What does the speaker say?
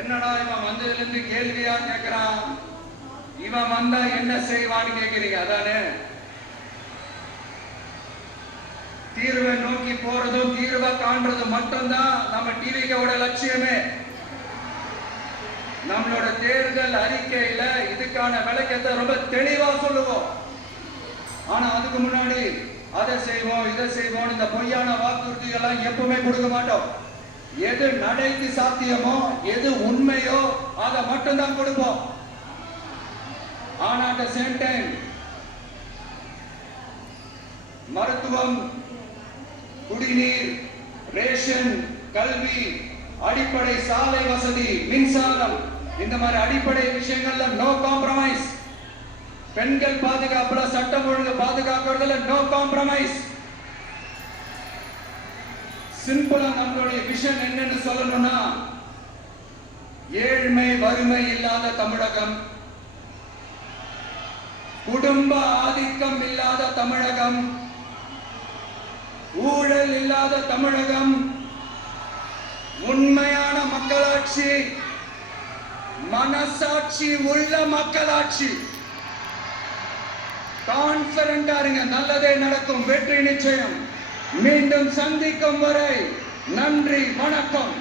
என்னடா இவன் வந்ததுல இருந்து கேள்வியா கேட்கிறான், இவன் வந்தா என்ன செய்வான்னு கேட்கிறீங்க அதானே? தீர்வை நோக்கி போறதும் தீர்வை காண்றதும் மட்டும்தான் நம்ம டிவிக்கோட லட்சியமே. நம்மளோட தேர்தல் அறிக்கையில இதுக்கான விளக்கத்தை ரொம்ப தெளிவா சொல்லுவோம். ஆனா அதுக்கு முன்னாடி அதை செய்வோம் இதை செய்வோம் இந்த பொய்யான வாக்குறுதிகள் எப்பவுமே கொடுக்க மாட்டோம். எது நடைக்கு சாத்தியமோ எது உண்மையோ அதை மட்டும்தான் கொடுப்போம். ஆனா அட் சேம் டைம் மருத்துவம், குடிநீர், ரேஷன், கல்வி, அடிப்படை சாலை வசதி, மின்சாரம், இந்த மாதிரி அடிப்படை விஷயங்கள்ல நோ காம்ப்ரமைஸ். பெண்கள் பாதுகாப்புல, சட்டம் ஒழுங்கு பாதுகாக்கிறதுல நோ காம்ப்ரமைஸ். சிம்பிளா நம்மளுடைய விஷன் என்னன்னு சொல்லணும்னா, ஏழ்மை வறுமை இல்லாத தமிழகம், குடும்ப ஆதிக்கம் இல்லாத தமிழகம், ஊழல் இல்லாத தமிழகம், உண்மையான மக்களாட்சி, மனசாட்சி உள்ள மக்களாட்சி. கான்பிடண்டா இருங்க, நல்லதே நடக்கும், வெற்றி நிச்சயம். மீண்டும் சந்திக்கும் வரை நன்றி, வணக்கம்.